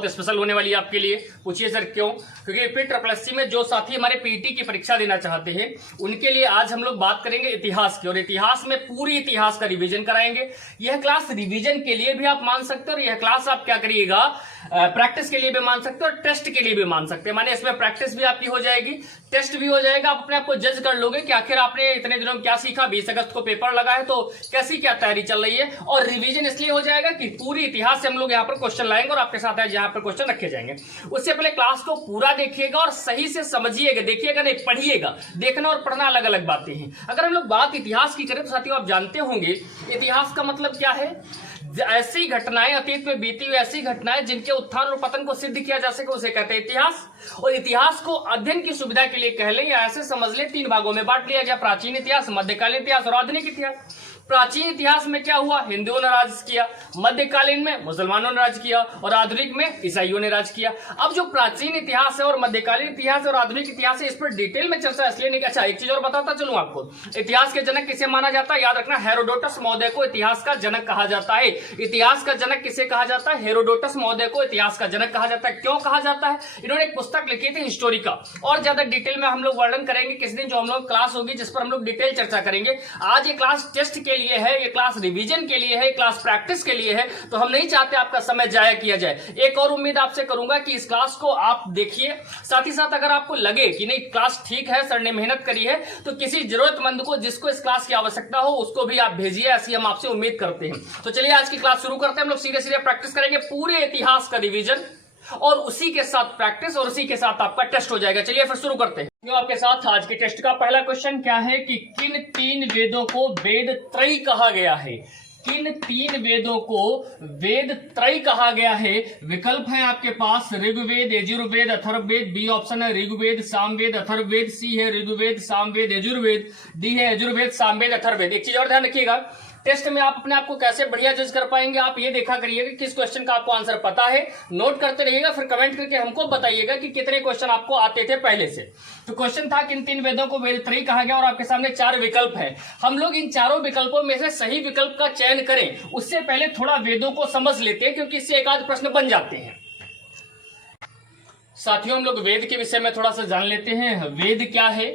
बहुत स्पेशल होने वाली है आपके लिए। पूछिए सर क्यों? क्योंकि PSSSC में जो साथी हमारे पीटी की परीक्षा देना चाहते हैं उनके लिए आज हम लोग बात करेंगे इतिहास की, और इतिहास में पूरी इतिहास का रिवीजन कराएंगे। यह क्लास रिवीजन के लिए भी आप मान सकते हो और यह क्लास आप क्या करिएगा, प्रैक्टिस के लिए भी मान सकते हो और टेस्ट के लिए भी मान सकते हैं। माने इसमें प्रैक्टिस भी आपकी हो जाएगी, टेस्ट भी हो जाएगा। आप अपने आप को जज कर लोगे कि आखिर आपने इतने दिनों में क्या सीखा। 20 अगस्त को पेपर लगा है तो कैसी क्या तैयारी चल रही है। और रिवीजन इसलिए हो जाएगा कि पूरी इतिहास से हम लोग यहाँ पर क्वेश्चन लाएंगे और आपके साथ यहाँ पर क्वेश्चन रखे जाएंगे। उससे पहले क्लास को पूरा देखिएगा और सही से समझिएगा, देखिएगा नहीं पढ़िएगा। देखना और पढ़ना अलग अलग बातें हैं। अगर हम लोग बात इतिहास की करें तो साथियों आप जानते होंगे इतिहास का मतलब क्या है। ऐसी घटनाएं, अतीत में बीती हुई ऐसी घटनाएं जिनके उत्थान और पतन को सिद्ध किया जा सके उसे कहते हैं इतिहास। और इतिहास को अध्ययन की सुविधा के लिए कह ले या ऐसे समझ ले 3 भागों में बांट लिया गया, प्राचीन इतिहास, मध्यकालीन इतिहास और आधुनिक इतिहास। प्राचीन इतिहास में क्या हुआ, हिंदुओं ने राज किया, मध्यकालीन में मुसलमानों ने राज किया और आधुनिक में ईसाइयों ने राज किया। अब जो प्राचीन इतिहास है और मध्यकालीन इतिहास और आधुनिक इतिहास है इस पर डिटेल में चर्चा इसलिए नहीं। अच्छा एक चीज और बताता चलूं आपको, इतिहास के जनक किसे माना जाता है, याद रखना हेरोडोटस महोदय को इतिहास का जनक कहा जाता है। इतिहास का जनक किसे कहा जाता है, हेरोडोटस महोदय को इतिहास का जनक कहा जाता है। क्यों कहा जाता है, इन्होंने एक पुस्तक लिखी थी हिस्टोरिका। और ज्यादा डिटेल में हम लोग वर्णन करेंगे किस दिन, जो हम लोग क्लास होगी जिस पर हम लोग डिटेल चर्चा करेंगे। आज ये क्लास टेस्ट के लिए है, ये क्लास रिवीजन के लिए है, क्लास प्रैक्टिस के लिए है, तो हम नहीं चाहते आपका समय जाया किया जाए। एक और उम्मीद आपसे करूंगा कि इस क्लास को आप देखिए, साथ ही साथ अगर आपको लगे कि नहीं क्लास ठीक है, सर ने मेहनत करी है, तो किसी जरूरतमंद को जिसको इस क्लास की आवश्यकता हो उसको भी आप भेजिए, ऐसी हम आपसे उम्मीद करते हैं। तो चलिए आज की क्लास शुरू करते हैं। हम लोग सीधे सीधे प्रैक्टिस करेंगे पूरे इतिहास का रिवीजन और उसी के साथ प्रैक्टिस और उसी के साथ आपका टेस्ट हो जाएगा। चलिए फिर शुरू करते हैं। आपके साथ आज के टेस्ट का पहला क्वेश्चन क्या है कि किन 3 वेदों को वेद त्रयी कहा गया है। किन 3 वेदों को वेद त्रयी कहा गया है। विकल्प है आपके पास ऋग्वेद, यजुर्वेद, अथर्ववेद। बी ऑप्शन है ऋग्वेद, सामवेद, अथर्ववेद। सी है ऋग्वेद, सामवेद, यजुर्वेद। डी है यजुर्वेद, सामवेद, अथर्ववेद। एक चीज और ध्यान रखिएगा, टेस्ट में आप अपने आप को कैसे बढ़िया जज कर पाएंगे, आप ये देखा करिएगा किस क्वेश्चन का आपको आंसर पता है, नोट करते रहिएगा, फिर कमेंट करके हमको बताइएगा कि कितने क्वेश्चन आपको आते थे पहले से। तो क्वेश्चन था किन 3 वेदों को वेद त्रयी कहा गया और आपके सामने 4 विकल्प है। हम लोग इन चारों विकल्पों में से सही विकल्प का चयन करें उससे पहले थोड़ा वेदों को समझ लेते हैं, क्योंकि इससे एक आध प्रश्न बन जाते हैं। साथियों हम लोग वेद के विषय में थोड़ा सा जान लेते हैं। वेद क्या है,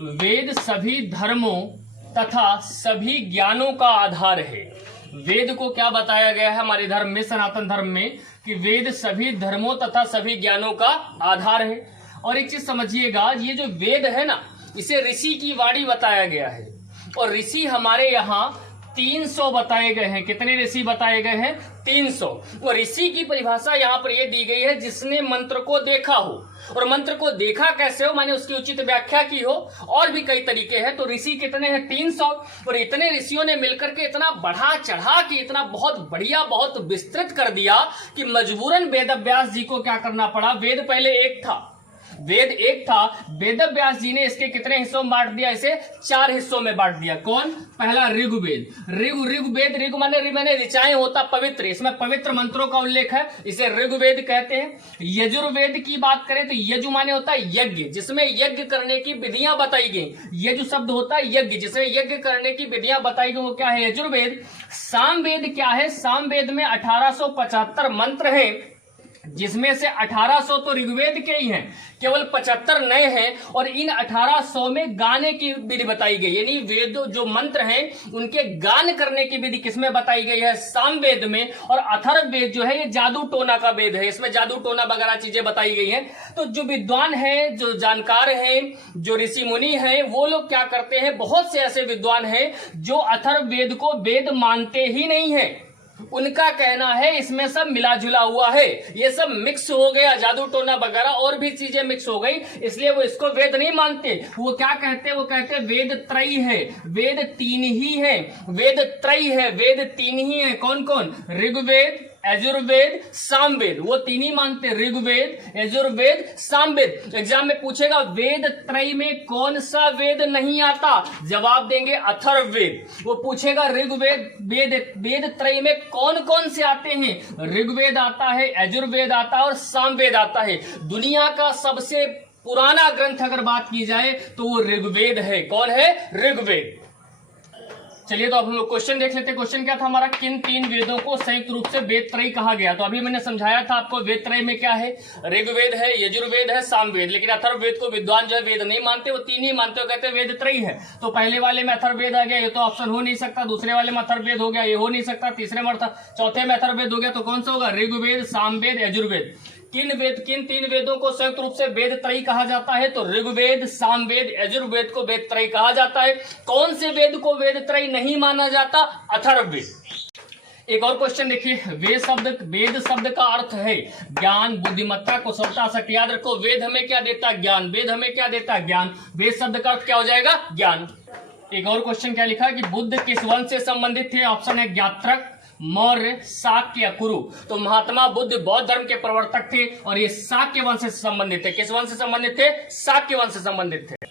वेद सभी धर्मों तथा सभी ज्ञानों का आधार है। वेद को क्या बताया गया है हमारे धर्म में, सनातन धर्म में, कि वेद सभी धर्मों तथा सभी ज्ञानों का आधार है। और एक चीज समझिएगा, ये जो वेद है ना, इसे ऋषि की वाणी बताया गया है और ऋषि हमारे यहाँ 300 बताए गए हैं। कितने ऋषि बताए गए हैं, 300। और ऋषि की परिभाषा यहाँ पर यह दी गई है जिसने मंत्र को देखा हो। और मंत्र को देखा कैसे हो, माने उसकी उचित व्याख्या की हो, और भी कई तरीके हैं। तो ऋषि कितने हैं, 300। और इतने ऋषियों ने मिलकर के इतना बढ़ा चढ़ा के इतना बहुत बढ़िया बहुत विस्तृत कर दिया कि मजबूरन वेदव्यास जी को क्या करना पड़ा। वेद पहले एक था, वेद एक था, वेदव्यास जी ने इसके कितने हिस्सों में बांट दिया, इसे 4 हिस्सों में बांट दिया। कौन, पहला ऋग्वेद। ऋग्वेद, ऋग माने ऋचाएं होता पवित्र, इसमें पवित्र मंत्रों का उल्लेख है, इसे ऋग्वेद कहते हैं। यजुर्वेद की बात करें तो यजु माने होता है यज्ञ, जिसमें यज्ञ करने की विधियां बताई गई। यजु शब्द होता है यज्ञ, जिसमें यज्ञ करने की विधियां बताई गई, वो क्या है, यजुर्वेद। सामवेद क्या है, सामवेद में 1875 मंत्र हैं, जिसमें से 1800 तो ऋग्वेद के ही हैं, केवल 75 नए हैं। और इन 1800 में गाने की विधि बताई गई, यानी वेद जो मंत्र हैं उनके गान करने की विधि किसमें बताई गई है, सामवेद में। और अथर्ववेद जो है ये जादू टोना का वेद है, इसमें जादू टोना वगैरह चीजें बताई गई हैं। तो जो विद्वान हैं, जो जानकार हैं, जो ऋषि मुनि हैं, वो लोग क्या करते हैं, बहुत से ऐसे विद्वान हैं जो अथर्ववेद को वेद मानते ही नहीं है। उनका कहना है इसमें सब मिला जुला हुआ है, ये सब मिक्स हो गया, जादू टोना वगैरह और भी चीजें मिक्स हो गई, इसलिए वो इसको वेद नहीं मानते। वो क्या कहते हैं, वो कहते हैं वेद त्रयी है, वेद 3 ही है, वेद त्रयी है, वेद 3 ही है। कौन कौन, ऋग्वेद, यजुर्वेद, सामवेद, वो 3 ही मानते, ऋग्वेद, यजुर्वेद, सामवेद। एग्जाम में पूछेगा वेद त्रयी में कौन सा वेद नहीं आता, जवाब देंगे अथर्ववेद। वो पूछेगा ऋग्वेद, वेद त्रयी में कौन कौन से आते हैं, ऋग्वेद आता है, यजुर्वेद आता है और सामवेद आता है। दुनिया का सबसे पुराना ग्रंथ अगर बात की जाए तो वो ऋग्वेद है। कौन है, ऋग्वेद। चलिए तो अब हम लोग क्वेश्चन देख लेते हैं। क्वेश्चन क्या था हमारा, किन 3 वेदों को संयुक्त रूप से वेदत्रयी कहा गया। तो अभी मैंने समझाया था आपको वेदत्रयी में क्या है, ऋग्वेद है, यजुर्वेद है, सामवेद। लेकिन अथर्ववेद को विद्वान जो है वेद नहीं मानते, वो 3 ही मानते हो, कहते हैं वेदत्रयी है। तो पहले वाले में अथर्ववेद आ गया, ये तो ऑप्शन हो नहीं सकता। दूसरे वाले में अथर्ववेद हो गया, ये हो नहीं सकता। तीसरे में चौथे में अथर्ववेद हो गया, तो कौन सा होगा, ऋग्वेद, सामवेद, यजुर्वेद। किन 3 वेदों को संयुक्त रूप से वेदत्रयी कहा जाता है, तो ऋग्वेद, सामवेद, यजुर्वेद को वेदत्रयी कहा जाता है। कौन से वेद को वेदत्रयी नहीं माना जाता, अथर्ववेद। एक और क्वेश्चन देखिए, वेद शब्द का अर्थ है ज्ञान, बुद्धिमत्ता, कुशलता, शक्ति। याद रखो, वेद हमें क्या देता है, ज्ञान। वेद हमें क्या देता है, ज्ञान। वेद शब्द का अर्थ क्या हो जाएगा, ज्ञान। एक और क्वेश्चन क्या लिखा कि बुद्ध किस वंश से संबंधित थे। ऑप्शन है ज्ञात्रक, मौर्य, शाक्य, कुरु। तो महात्मा बुद्ध बौद्ध धर्म के प्रवर्तक थे और ये शाक्य वंश से संबंधित थे। किस वंश से संबंधित थे, शाक्य वंश से संबंधित थे।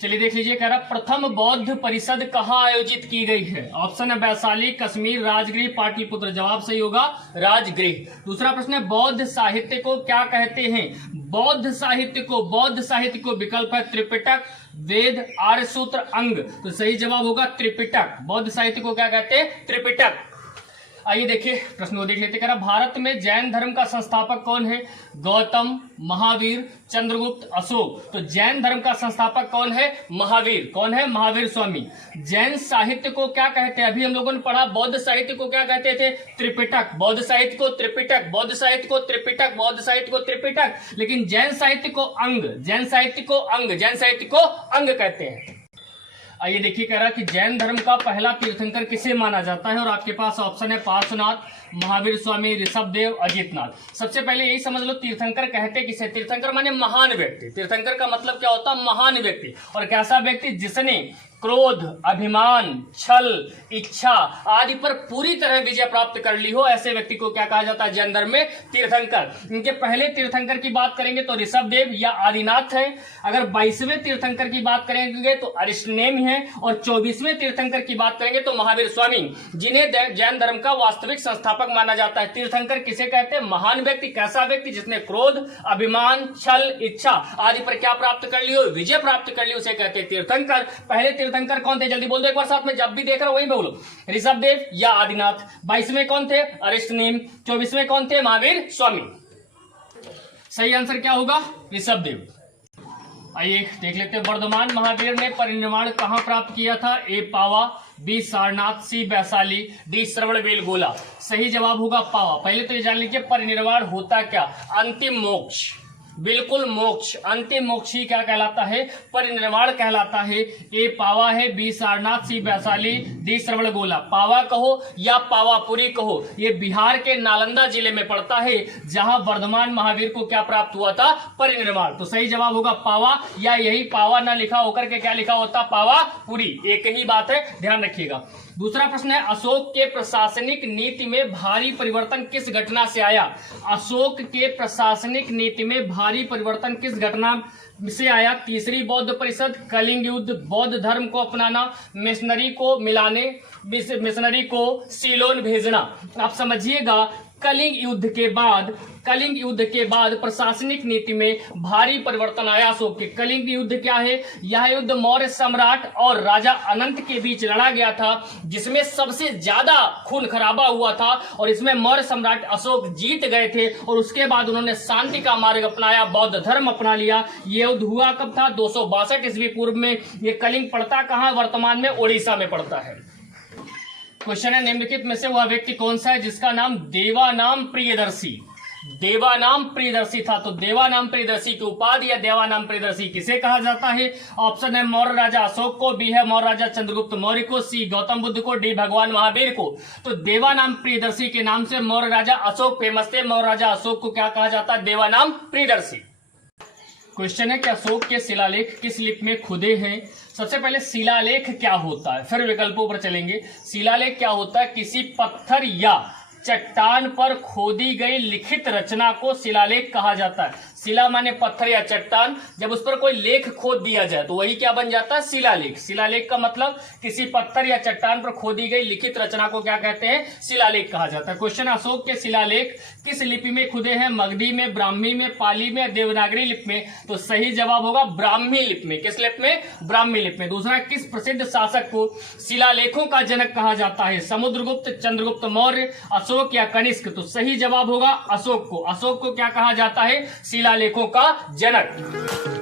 चलिए देख लीजिए, कह रहा प्रथम बौद्ध परिषद कहाँ आयोजित की गई है। ऑप्शन है वैशाली, कश्मीर, राजगृह, पाटलिपुत्र। जवाब सही होगा राजगृह। दूसरा प्रश्न है बौद्ध साहित्य को क्या कहते हैं। बौद्ध साहित्य को विकल्प है त्रिपिटक, वेद, आर्य सूत्र, अंग। तो सही जवाब होगा त्रिपिटक। बौद्ध साहित्य को क्या कहते हैं, त्रिपिटक। आइए देखिए प्रश्न को देख लेते। कह रहा भारत में जैन धर्म का संस्थापक कौन है। गौतम, महावीर, चंद्रगुप्त, अशोक। तो जैन धर्म का संस्थापक कौन है, महावीर। कौन है, महावीर स्वामी। जैन साहित्य को क्या कहते हैं, अभी हम लोगों ने पढ़ा बौद्ध साहित्य को क्या कहते थे, त्रिपिटक। बौद्ध साहित्य को त्रिपिटक, बौद्ध साहित्य को त्रिपिटक, बौद्ध साहित्य को त्रिपिटक। लेकिन जैन साहित्य को अंग, जैन साहित्य को अंग, जैन साहित्य को अंग कहते हैं। आइए देखिए, कह रहा कि जैन धर्म का पहला तीर्थंकर किसे माना जाता है। और आपके पास ऑप्शन है पार्श्वनाथ, महावीर स्वामी, ऋषभदेव, अजितनाथ। सबसे पहले यही समझ लो तीर्थंकर कहते किसे। तीर्थंकर माने महान व्यक्ति। तीर्थंकर का मतलब क्या होता है, महान व्यक्ति। और कैसा व्यक्ति, जिसने क्रोध, अभिमान, छल, इच्छा आदि पर पूरी तरह विजय प्राप्त कर ली हो, ऐसे व्यक्ति को क्या कहा जाता है जैन धर्म में, तीर्थंकर। इनके पहले तीर्थंकर की बात करेंगे तो ऋषभदेव या आदिनाथ है। अगर 22वें तीर्थंकर की बात करेंगे तो अरिष्टनेमि है। और 24वें तीर्थंकर की बात करेंगे तो महावीर स्वामी, जिन्हें जैन धर्म का वास्तविक संस्थापक माना जाता है। तीर्थंकर किसे कहते हैं, महान व्यक्ति। कैसा व्यक्ति, जिसने क्रोध, अभिमान, छल, इच्छा आदि पर क्या प्राप्त कर ली हो, विजय प्राप्त कर ली, उसे कहते हैं तीर्थंकर। पहले तीर्थंकर कौन थे, जल्दी बोल दो एक बार साथ में, जब भी देख रहा हो वही बोलो। ऋषभदेव या आदिनाथ। 22वें कौन थे, अरिष्टनेमि। 24वें कौन थे, महावीर स्वामी। सही आंसर क्या होगा, ऋषभदेव। आइए देख लेते हैं, वर्धमान महावीर ने परिनिर्वाण कहां प्राप्त किया था। ए पावा, बी सारनाथ, सी वैशाली, डी श्रवणबेलगोला। सही जवाब होगा पावा। पहले तो ये जान लीजिए परिनिर्वाण होता क्या, अंतिम मोक्ष। बिल्कुल मोक्ष, अंतिम मोक्ष ही क्या कहलाता है, परिनिर्वाण कहलाता है। ए पावा है, बी सारनाथ, सी वैशाली, डी श्रवणबेलगोला। पावा कहो या पावापुरी कहो, ये बिहार के नालंदा जिले में पड़ता है, जहां वर्धमान महावीर को क्या प्राप्त हुआ था, परिनिर्वाण। तो सही जवाब होगा पावा, या यही पावा ना लिखा होकर के क्या लिखा होता, पावापुरी। एक ही बात है, ध्यान रखिएगा। दूसरा प्रश्न है, अशोक के प्रशासनिक नीति में भारी परिवर्तन किस घटना से आया। अशोक के प्रशासनिक नीति में भारी परिवर्तन किस घटना से आया। तीसरी बौद्ध परिषद, कलिंग युद्ध, बौद्ध धर्म को अपनाना, मिशनरी को मिलाने, मिशनरी को सीलोन भेजना। आप समझिएगा, कलिंग युद्ध के बाद प्रशासनिक नीति में भारी परिवर्तन आया अशोक के। कलिंग युद्ध क्या है, यह युद्ध मौर्य सम्राट और राजा अनंत के बीच लड़ा गया था, जिसमें सबसे ज्यादा खून खराबा हुआ था। और इसमें मौर्य सम्राट अशोक जीत गए थे और उसके बाद उन्होंने शांति का मार्ग अपनाया, बौद्ध धर्म अपना लिया। ये युद्ध हुआ कब था, 262 ईस्वी पूर्व में। ये कलिंग पड़ता कहाँ, वर्तमान में ओडिशा में पड़ता है। क्वेश्चन है, निम्नलिखित में से वह व्यक्ति कौन सा है जिसका नाम देवानाम प्रियदर्शी था। तो देवानाम प्रियदर्शी की उपाधि या देवानाम प्रियदर्शी किसे कहा जाता है। ऑप्शन है मौर्य राजा अशोक को, बी है मौर्य राजा चंद्रगुप्त मौर्य को, सी गौतम बुद्ध को, डी भगवान महावीर को। तो देवानाम प्रियदर्शी के नाम से मौर्य राजा अशोक फेमस थे। मौर्य राजा अशोक को क्या कहा जाता है, देवानाम प्रियदर्शी। क्वेश्चन है कि अशोक के शिलालेख किस लिपि में खुदे हैं। सबसे पहले शिलालेख क्या होता है, फिर विकल्पों पर चलेंगे। शिलालेख क्या होता है, किसी पत्थर या चट्टान पर खोदी गई लिखित रचना को शिलालेख कहा जाता है। शिला माने पत्थर या चट्टान, जब उस पर कोई लेख खोद दिया जाए तो वही क्या बन जाता है, शिलालेख। शिलालेख का मतलब किसी पत्थर या चट्टान पर खोदी गई लिखित रचना को क्या कहते हैं, शिलालेख कहा जाता है। क्वेश्चन, अशोक के शिलालेख किस लिपि में खुदे हैं, मगधी में, ब्राह्मी में, पाली में, देवनागरी लिपि में? तो सही जवाब होगा ब्राह्मी लिपि में। किस लिपि में, ब्राह्मी लिपि में। दूसरा, किस प्रसिद्ध शासक को शिलालेखों का जनक कहा जाता है, समुद्रगुप्त, चंद्रगुप्त मौर्य, अशोक या कनिष्क? तो सही जवाब होगा अशोक को। अशोक को क्या कहा जाता है, शिलालेखों का जनक।